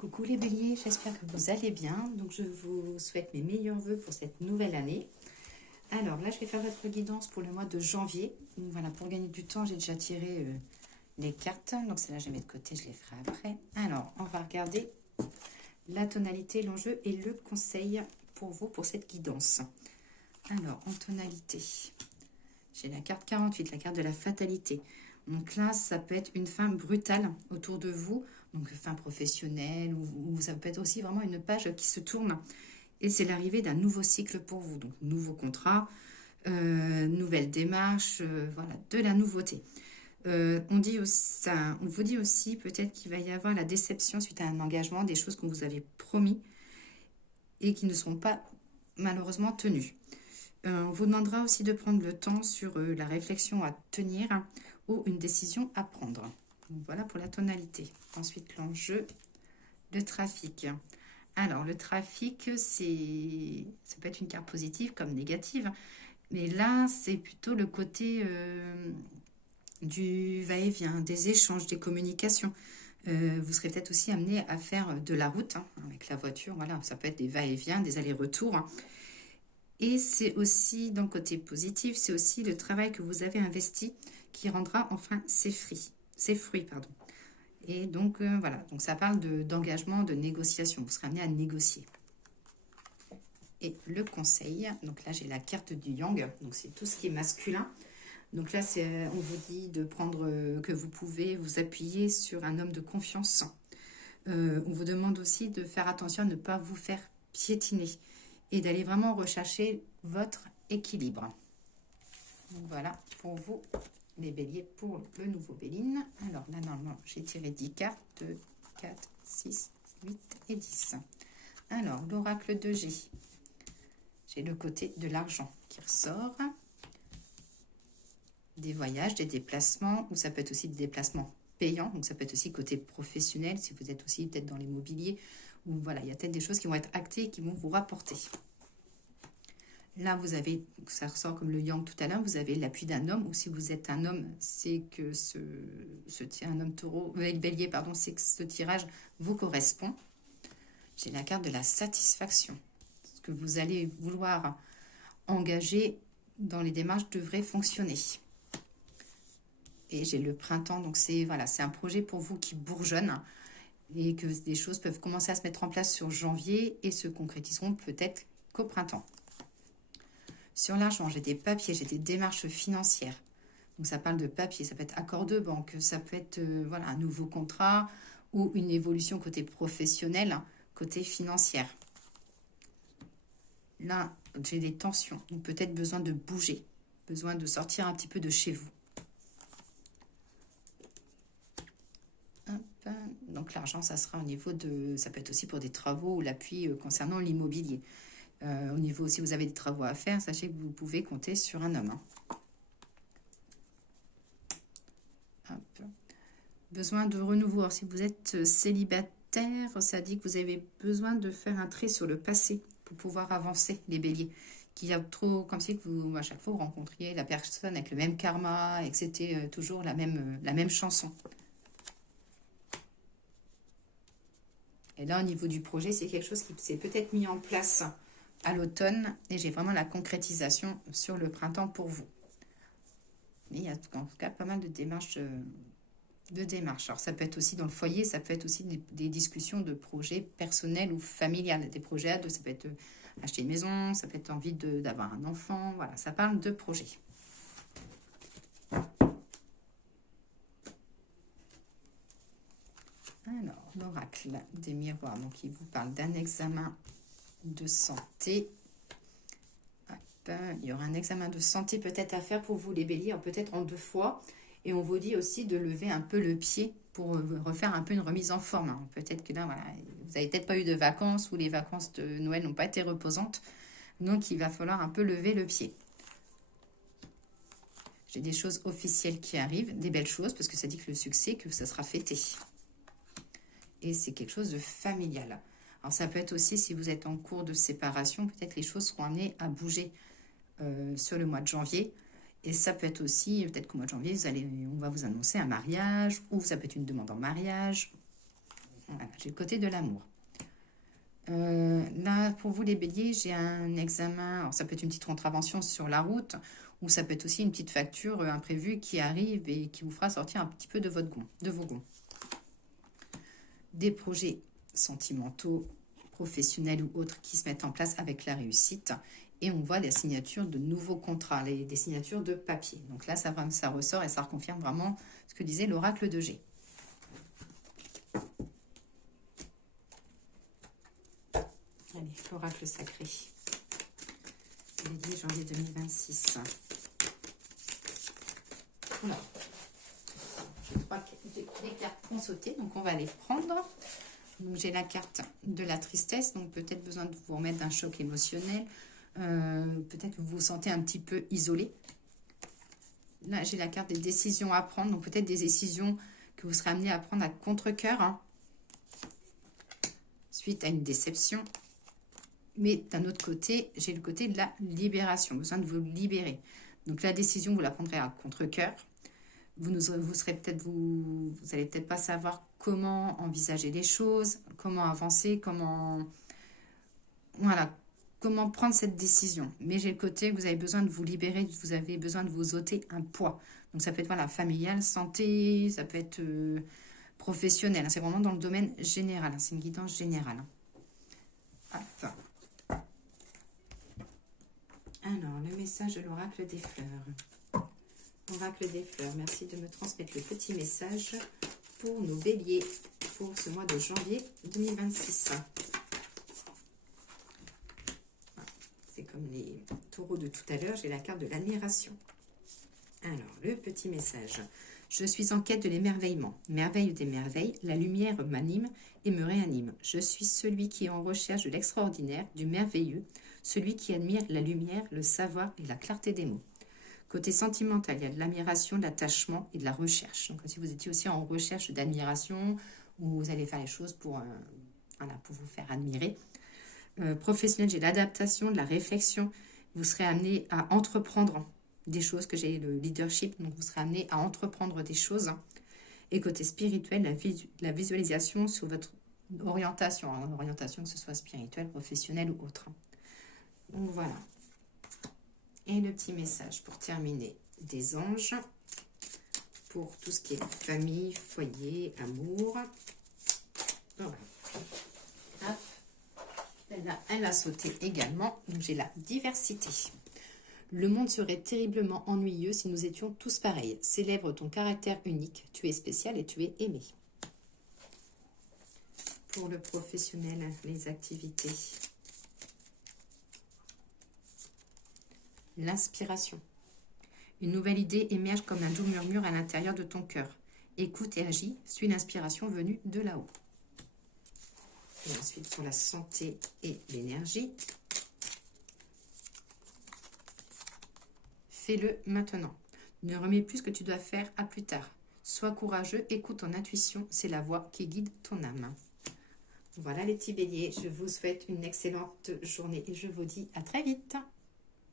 Coucou les béliers, j'espère que vous allez bien. Donc je vous souhaite mes meilleurs vœux pour cette nouvelle année. Alors là, je vais faire votre guidance pour le mois de janvier. Donc, voilà, pour gagner du temps, j'ai déjà tiré les cartes. Donc celle-là, je les mets de côté, je les ferai après. Alors, on va regarder la tonalité, l'enjeu et le conseil pour vous pour cette guidance. Alors, en tonalité, j'ai la carte 48, la carte de la fatalité. Donc là, ça peut être une fin brutale autour de vous, donc fin professionnelle, ou ça peut être aussi vraiment une page qui se tourne. Et c'est l'arrivée d'un nouveau cycle pour vous, donc nouveau contrat, nouvelle démarche, voilà, de la nouveauté. On vous dit aussi peut-être qu'il va y avoir la déception suite à un engagement, des choses qu'on vous avait promis et qui ne seront pas malheureusement tenues. On vous demandera aussi de prendre le temps sur la réflexion à tenir ou une décision à prendre. Donc, voilà pour la tonalité. Ensuite, l'enjeu, le trafic. Alors, le trafic, ça peut être une carte positive comme négative, mais là, c'est plutôt le côté du va-et-vient, des échanges, des communications. Vous serez peut-être aussi amené à faire de la route avec la voiture. Voilà, ça peut être des va-et-vient, des allers-retours. Et c'est aussi, dans le côté positif, c'est aussi le travail que vous avez investi qui rendra enfin ses fruits. Et donc, voilà, donc ça parle d'engagement, de négociation. Vous serez amené à négocier. Et le conseil, donc là, j'ai la carte du yang, donc c'est tout ce qui est masculin. Donc là, on vous dit de prendre, que vous pouvez vous appuyer sur un homme de confiance. On vous demande aussi de faire attention à ne pas vous faire piétiner et d'aller vraiment rechercher votre équilibre. Donc voilà pour vous, les béliers, pour le nouveau Béline. Alors là, normalement, j'ai tiré 10 cartes, 2, 4, 6, 8 et 10. Alors, l'oracle de G. J'ai le côté de l'argent qui ressort. Des voyages, des déplacements, ou ça peut être aussi des déplacements payants. Donc ça peut être aussi côté professionnel, si vous êtes aussi peut-être dans l'immobilier. Ou voilà, il y a peut-être des choses qui vont être actées et qui vont vous rapporter. Là, vous avez, ça ressort comme le yang tout à l'heure, vous avez l'appui d'un homme, ou si vous êtes un homme, c'est que un homme taureau, bélier, pardon, c'est que ce tirage vous correspond. J'ai la carte de la satisfaction. Ce que vous allez vouloir engager dans les démarches devrait fonctionner. Et j'ai le printemps, donc c'est voilà, c'est un projet pour vous qui bourgeonne et que des choses peuvent commencer à se mettre en place sur janvier et se concrétiseront peut-être qu'au printemps. Sur l'argent, j'ai des papiers, j'ai des démarches financières. Donc ça parle de papier, ça peut être accord de banque, ça peut être voilà, un nouveau contrat ou une évolution côté professionnel, côté financière. Là, j'ai des tensions, donc peut-être besoin de bouger, besoin de sortir un petit peu de chez vous. Hop. Donc l'argent, ça sera au niveau de... Ça peut être aussi pour des travaux ou l'appui concernant l'immobilier. Au niveau, si vous avez des travaux à faire, sachez que vous pouvez compter sur un homme. Hop. Besoin de renouveau. Alors, si vous êtes célibataire, ça dit que vous avez besoin de faire un trait sur le passé pour pouvoir avancer, les béliers. Qu'il y a trop, comme si vous, à chaque fois, vous rencontriez la personne avec le même karma et que c'était toujours la même chanson. Et là, au niveau du projet, c'est quelque chose qui s'est peut-être mis en place à l'automne et j'ai vraiment la concrétisation sur le printemps pour vous. Mais il y a en tout cas pas mal de démarches. Alors ça peut être aussi dans le foyer, ça peut être aussi des discussions de projets personnels ou familiales, des projets à deux, ça peut être acheter une maison, ça peut être envie d'avoir un enfant, voilà, ça parle de projets. Alors, l'oracle des miroirs, donc il vous parle d'un examen de santé. Hop, il y aura un examen de santé peut-être à faire pour vous les béliers, peut-être en 2 fois. Et on vous dit aussi de lever un peu le pied pour refaire un peu une remise en forme. Peut-être que là, voilà, vous n'avez peut-être pas eu de vacances ou les vacances de Noël n'ont pas été reposantes. Donc, il va falloir un peu lever le pied. J'ai des choses officielles qui arrivent, des belles choses, parce que ça dit que le succès, que ça sera fêté. Et c'est quelque chose de familial. Alors, ça peut être aussi, si vous êtes en cours de séparation, peut-être les choses seront amenées à bouger sur le mois de janvier. Et ça peut être aussi, peut-être qu'au mois de janvier, on va vous annoncer un mariage, ou ça peut être une demande en mariage. Voilà, j'ai le côté de l'amour. Là, pour vous les béliers, j'ai un examen. Alors, ça peut être une petite contravention sur la route, ou ça peut être aussi une petite facture imprévue qui arrive et qui vous fera sortir un petit peu de vos gonds. Des projets sentimentaux, professionnels ou autres qui se mettent en place avec la réussite. Et on voit la signature de nouveaux contrats, des signatures de papier. Donc là, ça ressort et ça reconfirme vraiment ce que disait l'oracle de G. Allez, l'oracle sacré. Le 10 janvier 2026. Voilà. Les cartes ont sauté, donc on va les prendre. Donc j'ai la carte de la tristesse, donc peut-être besoin de vous remettre d'un choc émotionnel. Peut-être que vous vous sentez un petit peu isolé. Là, j'ai la carte des décisions à prendre, donc peut-être des décisions que vous serez amené à prendre à contre-cœur, hein, suite à une déception. Mais d'un autre côté, j'ai le côté de la libération, besoin de vous libérer. Donc la décision, vous la prendrez à contre-cœur. Vous allez peut-être pas savoir comment envisager les choses, comment avancer, comment prendre cette décision. Mais j'ai le côté que vous avez besoin de vous libérer, vous avez besoin de vous ôter un poids. Donc ça peut être familial, santé, ça peut être professionnel. C'est vraiment dans le domaine général, c'est une guidance générale. Hop. Alors, le message de l'oracle des fleurs. Oracle des fleurs, merci de me transmettre le petit message pour nos béliers pour ce mois de janvier 2026. C'est comme les taureaux de tout à l'heure, j'ai la carte de l'admiration. Alors, le petit message. Je suis en quête de l'émerveillement. Merveille des merveilles, la lumière m'anime et me réanime. Je suis celui qui est en recherche de l'extraordinaire, du merveilleux, celui qui admire la lumière, le savoir et la clarté des mots. Côté sentimental, il y a de l'admiration, de l'attachement et de la recherche. Donc, si vous étiez aussi en recherche d'admiration, ou vous allez faire les choses pour vous faire admirer. Professionnel, j'ai l'adaptation, de la réflexion. Vous serez amené à entreprendre des choses, que j'ai le leadership, donc vous serez amené à entreprendre des choses. Et côté spirituel, la visualisation sur votre orientation, orientation que ce soit spirituelle, professionnelle ou autre. Donc voilà. Et le petit message pour terminer des anges, pour tout ce qui est famille, foyer, amour. Voilà. Hop. Elle a sauté également, donc j'ai la diversité. Le monde serait terriblement ennuyeux si nous étions tous pareils. Célèbre ton caractère unique, tu es spécial et tu es aimé. Pour le professionnel, les activités. L'inspiration. Une nouvelle idée émerge comme un doux murmure à l'intérieur de ton cœur. Écoute et agis, suis l'inspiration venue de là-haut. Et ensuite pour la santé et l'énergie. Fais-le maintenant. Ne remets plus ce que tu dois faire à plus tard. Sois courageux, écoute ton intuition, c'est la voix qui guide ton âme. Voilà les petits béliers, je vous souhaite une excellente journée et je vous dis à très vite.